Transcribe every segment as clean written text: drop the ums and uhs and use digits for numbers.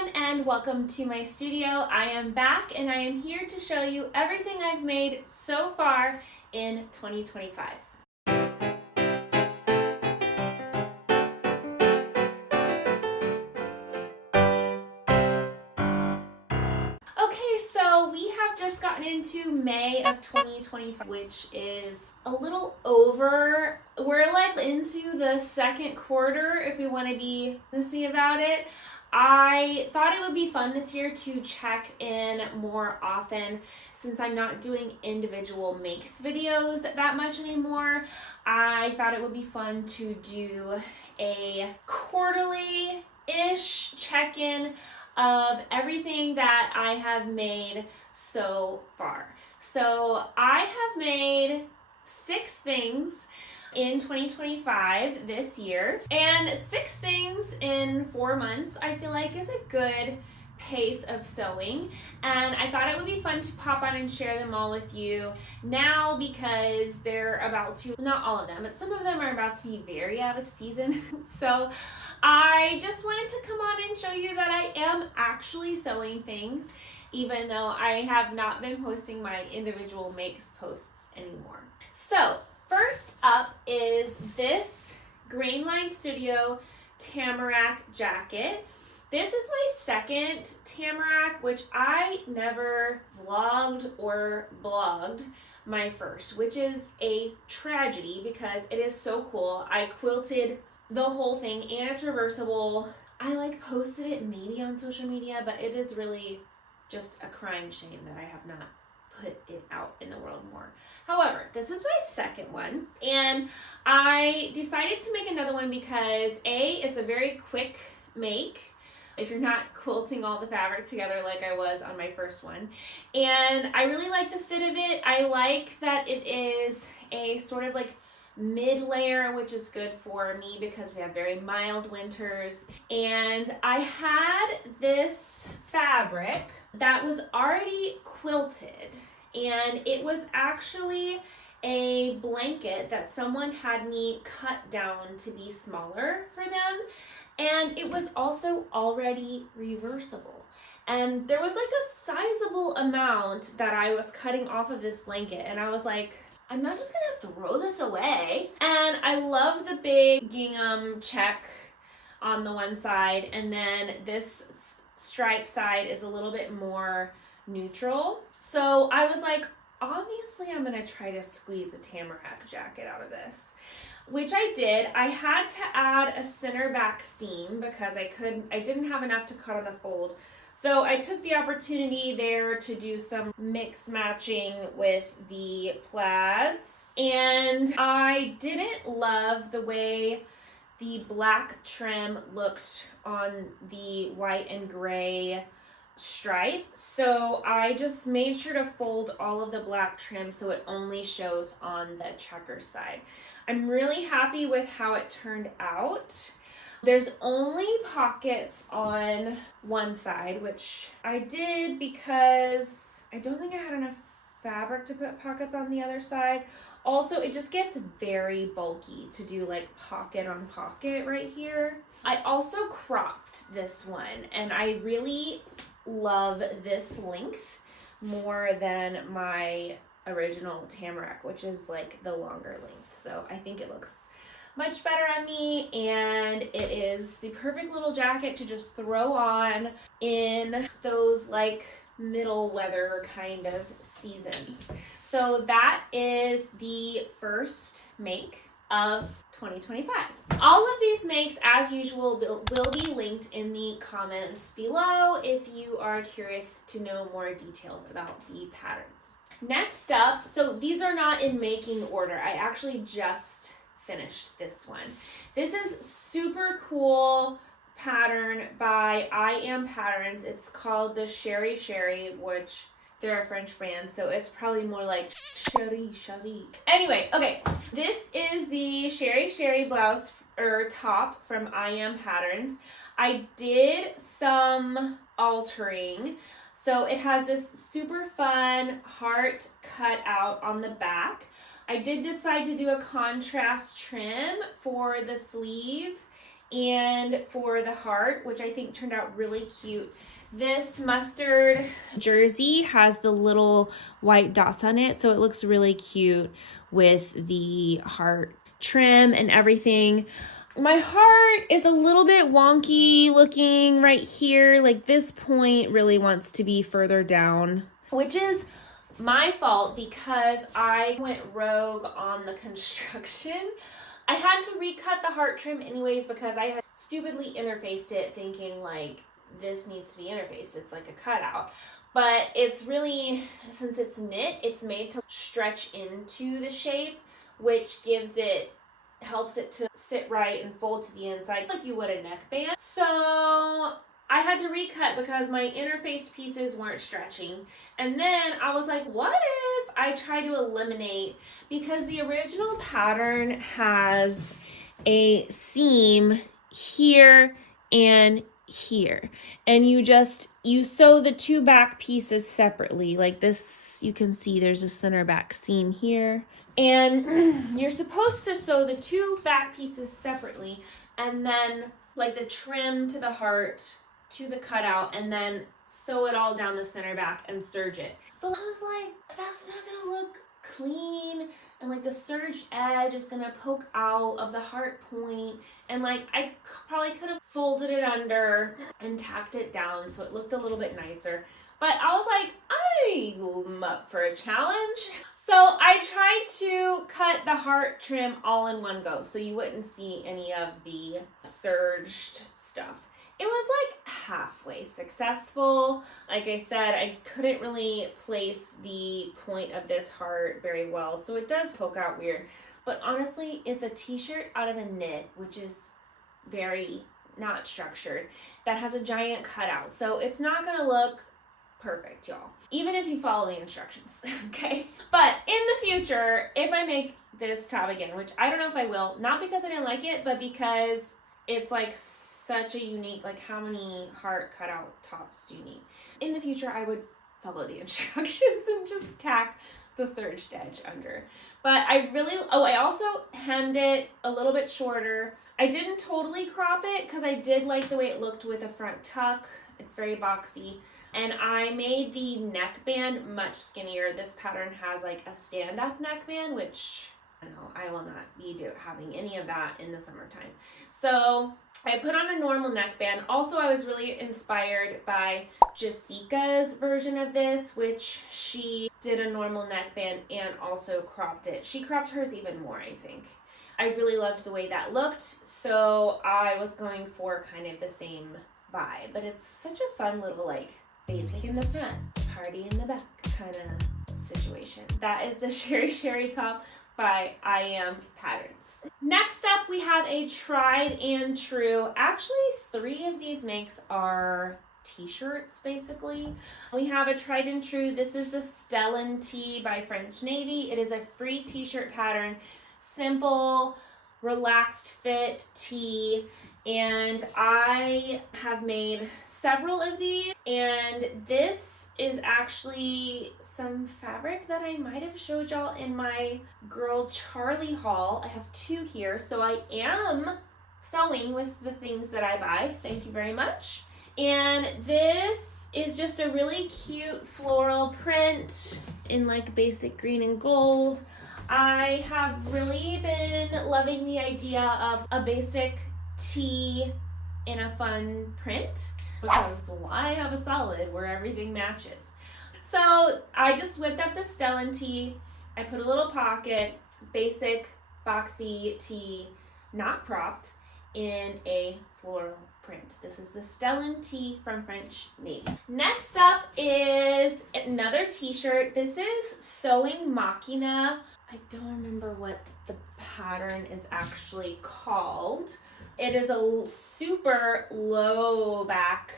everyone, and welcome to my studio. I am back and I am here to show you everything I've made so far in 2025. Okay, so we have just gotten into May of 2025, which is a little over. We're like into the second quarter if we want to be honest about it. I thought it would be fun this year to check in more often since I'm not doing individual makes videos that much anymore. I thought it would be fun to do a quarterly-ish check-in of everything that I have made so far. So I have made 6 things in 2025 this year, and 6 things in 4 months I feel like is a good pace of sewing, and I thought it would be fun to pop on and share them all with you now because they're about to, not all of them, but some of them are about to be very out of season. So I just wanted to come on and show you that I am actually sewing things, even though I have not been posting my individual makes posts anymore. So first up is this Grainline Studio Tamarack jacket. This is my second Tamarak, which I never vlogged or blogged my first, which is a tragedy because it is so cool. I quilted the whole thing and it's reversible. I like posted it maybe on social media, but it is really just a crying shame that I have not put it out in the world more. However, this is my second one, and I decided to make another one because A, it's a very quick make if you're not quilting all the fabric together like I was on my first one, and I really like the fit of it. I like that it is a sort of like mid layer, which is good for me because we have very mild winters. And I had this fabric that was already quilted, and it was actually a blanket that someone had me cut down to be smaller for them, and it was also already reversible. And there was like a sizable amount that I was cutting off of this blanket, and I was like, I'm not just gonna throw this away. And I love the big gingham check on the one side, and then this stripe side is a little bit more neutral. So I was like, obviously I'm gonna try to squeeze a Tamarack jacket out of this, which I did. I had to add a center back seam because I didn't have enough to cut on the fold. So I took the opportunity there to do some mix matching with the plaids, and I didn't love the way the black trim looked on the white and gray stripe, so I just made sure to fold all of the black trim so it only shows on the checker side. I'm really happy with how it turned out. There's only pockets on one side, which I did because I don't think I had enough fabric to put pockets on the other side. Also, it just gets very bulky to do like pocket on pocket right here. I also cropped this one, and I really love this length more than my original Tamarack, which is like the longer length. So I think it looks much better on me, and it is the perfect little jacket to just throw on in those like middle weather kind of seasons. So that is the first make of 2025. All of these makes, as usual, will be linked in the comments below if you are curious to know more details about the patterns. Next up, so these are not in making order. I actually just finished this one. This is super cool pattern by I Am Patterns. It's called the Cherie, which they're a French brand, so it's probably more like Cherie. Anyway, okay, this is the Cherie blouse or top from I Am Patterns. I did some altering. So it has this super fun heart cut out on the back. I did decide to do a contrast trim for the sleeve And for the heart, which I think turned out really cute, this mustard jersey has the little white dots on it, so it looks really cute with the heart trim and everything. My heart is a little bit wonky looking right here. Like this point really wants to be further down, which is my fault because I went rogue on the construction. I had to recut the heart trim anyways because I had stupidly interfaced it thinking like this needs to be interfaced. It's like a cutout. But it's really, since it's knit, it's made to stretch into the shape, which helps it to sit right and fold to the inside like you would a neckband. So I had to recut because my interfaced pieces weren't stretching. And then I was like, what if I try to eliminate, because the original pattern has a seam here and here, and you sew the two back pieces separately like this. You can see there's a center back seam here, and you're supposed to sew the two back pieces separately, and then like the trim to the heart to the cutout, and then sew it all down the center back and serge it. But I was like, that's not gonna look clean, and like the serged edge is gonna poke out of the heart point, and like I probably could have folded it under and tacked it down so it looked a little bit nicer. But I was like, I'm up for a challenge. So I tried to cut the heart trim all in one go so you wouldn't see any of the serged stuff. It was like halfway successful. Like I said, I couldn't really place the point of this heart very well, so it does poke out weird. But honestly, it's a t-shirt out of a knit, which is very not structured, that has a giant cutout. So it's not gonna look perfect, y'all, even if you follow the instructions, okay? But in the future, if I make this top again, which I don't know if I will, not because I didn't like it, but because it's like such a unique, like how many heart cutout tops do you need? In the future, I would follow the instructions and just tack the serged edge under. But I also hemmed it a little bit shorter. I didn't totally crop it because I did like the way it looked with a front tuck. It's very boxy. And I made the neckband much skinnier. This pattern has like a stand-up neckband, which I will not be having any of that in the summertime. So I put on a normal neckband. Also, I was really inspired by Jessica's version of this, which she did a normal neckband and also cropped it. She cropped hers even more, I think. I really loved the way that looked, so I was going for kind of the same vibe. But it's such a fun little like basic in the front, party in the back kind of situation. That is the Cherie top by I Am Patterns. Next up, we have a tried and true. Actually, 3 of these makes are t-shirts basically. We have a tried and true. This is the Stellan tee by French Navy. It is a free t-shirt pattern, simple, relaxed fit tee. And I have made several of these, and this is actually some fabric that I might have showed y'all in my Girl Charlie haul. I have 2 here, so I am sewing with the things that I buy. Thank you very much. And this is just a really cute floral print in like basic green and gold. I have really been loving the idea of a basic tee in a fun print, because why have a solid where everything matches? So I just whipped up the Stellan tee. I put a little pocket, basic boxy tee, not cropped, in a floral print. This is the Stellan tee from French Navy. Next up is another t-shirt. This is Sewing Machina. I don't remember what the pattern is actually called. It is a super low back,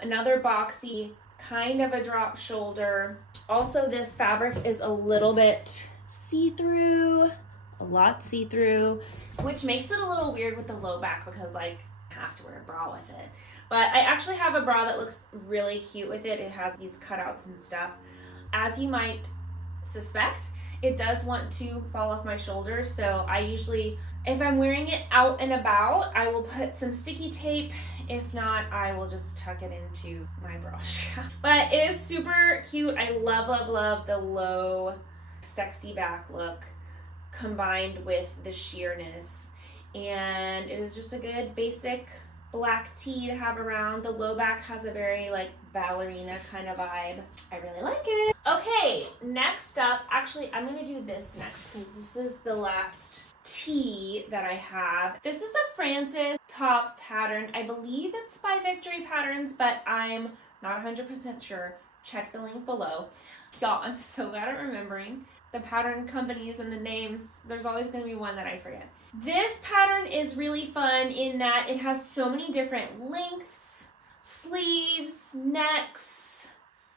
another boxy, kind of a drop shoulder. Also, this fabric is a little bit see-through, a lot see-through, which makes it a little weird with the low back because like I have to wear a bra with it. But I actually have a bra that looks really cute with it. It has these cutouts and stuff. As you might suspect, it does want to fall off my shoulders. So I usually, if I'm wearing it out and about, I will put some sticky tape. If not, I will just tuck it into my bra strap. But it is super cute. I love, love, love the low, sexy back look combined with the sheerness. And it is just a good basic black tee to have around. The low back has a very like ballerina kind of vibe. I really like it. Okay, next up, actually I'm gonna do this next because this is the last tee that I have. This is the Francis top pattern. I believe it's by Victory Patterns, but I'm not 100% sure. Check the link below. Y'all, I'm so bad at remembering the pattern companies and the names. There's always going to be one that I forget. This pattern is really fun in that it has so many different lengths, sleeves, necks.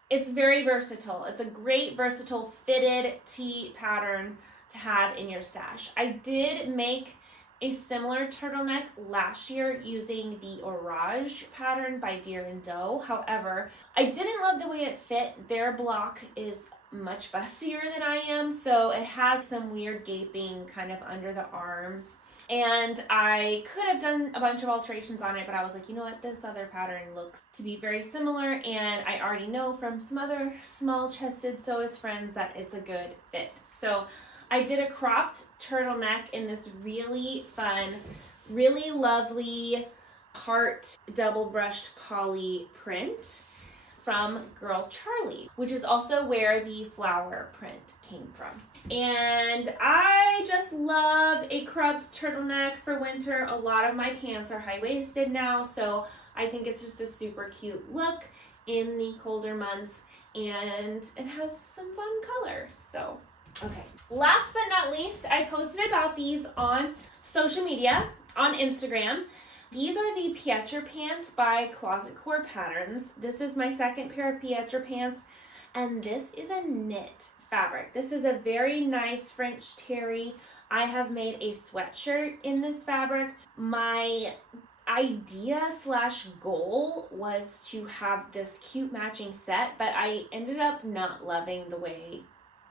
It's very versatile. It's a great versatile fitted tee pattern to have in your stash. I did make a similar turtleneck last year using the Orage pattern by Deer and Doe. However, I didn't love the way it fit. Their block is much bustier than I am, so it has some weird gaping kind of under the arms. And I could have done a bunch of alterations on it, but I was like, you know what, this other pattern looks to be very similar, and I already know from some other small-chested sewist friends that it's a good fit. So I did a cropped turtleneck in this really fun, really lovely heart double brushed poly print from Girl Charlie, which is also where the flower print came from. And I just love a cropped turtleneck for winter. A lot of my pants are high-waisted now, so I think it's just a super cute look in the colder months, and it has some fun color. So okay, last but not least, I posted about these on social media, on Instagram. These are the Pietro Pants by Closet Core Patterns. This is my second pair of Pietro Pants, and this is a knit fabric. This is a very nice French terry. I have made a sweatshirt in this fabric. My idea slash goal was to have this cute matching set, but I ended up not loving the way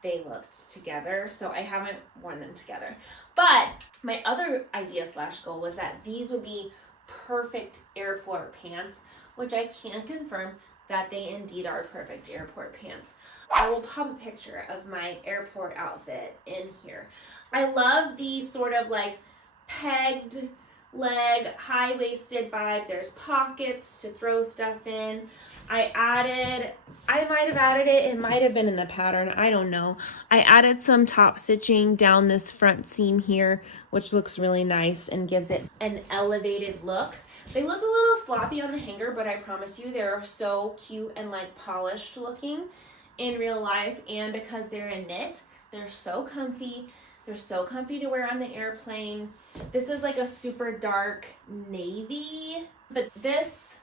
they looked together, so I haven't worn them together. But my other idea slash goal was that these would be perfect airport pants, which I can confirm that they indeed are perfect airport pants. I will pop a picture of my airport outfit in here. I love the sort of like pegged leg, high-waisted vibe. There's pockets to throw stuff in. I might have added it might have been in the pattern, I don't know. I added some top stitching down this front seam here, which looks really nice and gives it an elevated look. They look a little sloppy on the hanger, but I promise you they're so cute and like polished looking in real life, and because they're a knit, they're so comfy. They're so comfy to wear on the airplane. This is like a super dark navy, but this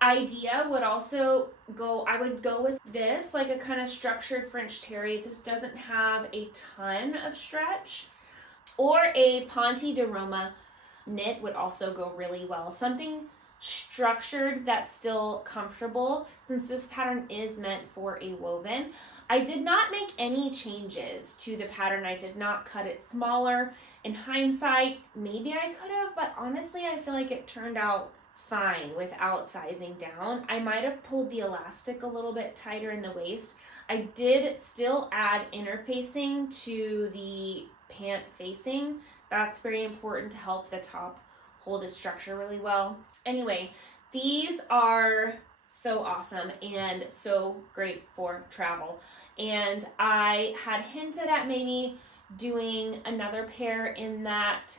idea would also go, I would go with this, like a kind of structured French terry. This doesn't have a ton of stretch. Or a Ponte de Roma knit would also go really well. Something structured that's still comfortable, since this pattern is meant for a woven. I did not make any changes to the pattern. I did not cut it smaller. In hindsight, maybe I could have, but honestly, I feel like it turned out fine without sizing down. I might have pulled the elastic a little bit tighter in the waist. I did still add interfacing to the pant facing. That's very important to help the top hold its structure really well. Anyway, these are so awesome and so great for travel. And I had hinted at maybe doing another pair in that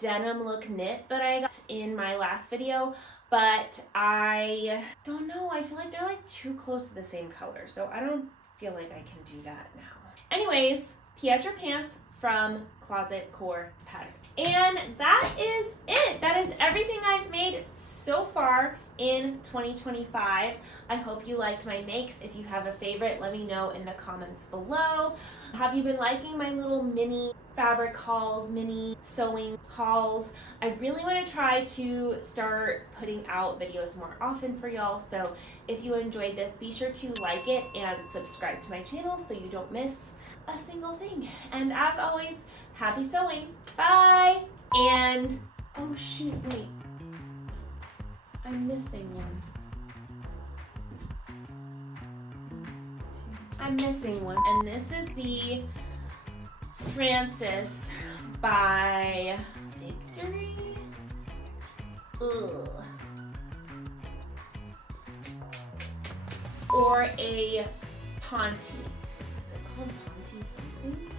denim look knit that I got in my last video, but I don't know. I feel like they're like too close to the same color, so I don't feel like I can do that now. Anyways, Pietro Pants from Closet Core Pattern. And that is it. That is everything I've made so far in 2025. I hope you liked my makes. If you have a favorite, let me know in the comments below. Have you been liking my little mini fabric hauls, mini sewing hauls? I really want to try to start putting out videos more often for y'all. So if you enjoyed this, be sure to like it and subscribe to my channel so you don't miss a single thing. And as always, happy sewing. Bye. And, oh shoot, wait. I'm missing one. I'm missing one. And this is the Francis by Victory. Ugh. Or a Ponte. Is it called Ponte something?